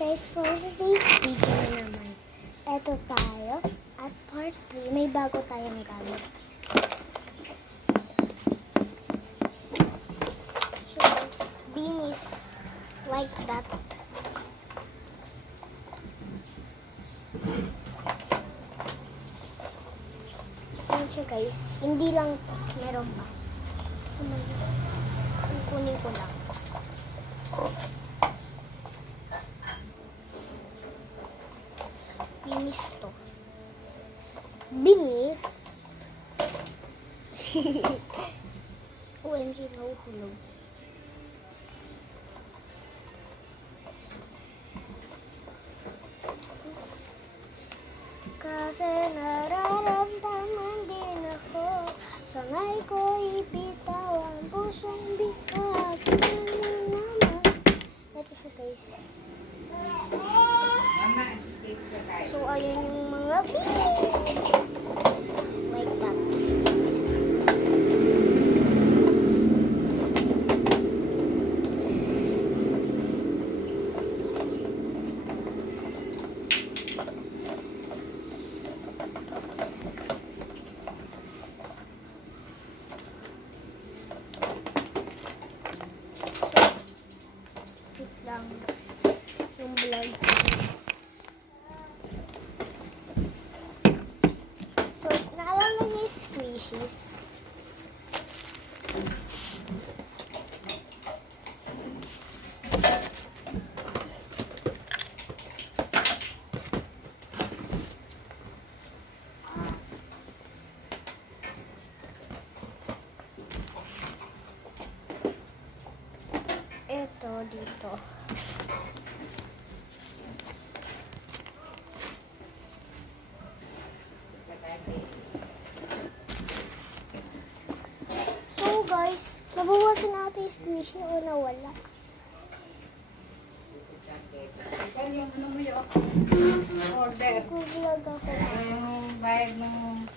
guys, for today's video naman, eto tayo at part 3, may bago tayong gamit. So this bean is like that. Ayan siya guys, hindi lang meron pa. So may kunin ko lang. Binis to. Binis? OMG, nahuhulog. Kasi nararamdaman din ako, sangay ko ipitaw ang pusong bigat na naman. Ito siya guys. So, ayan yung mga beans. Like that. So, wait lang yung vlog. So, naalala niyo yung squishies? Ito, dito. So guys, nabawasan natin yung squishy o nawala? Yan yung ano mo yung order. Nag-vlog ako. Bayad ng...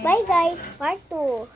Bye guys, part 2.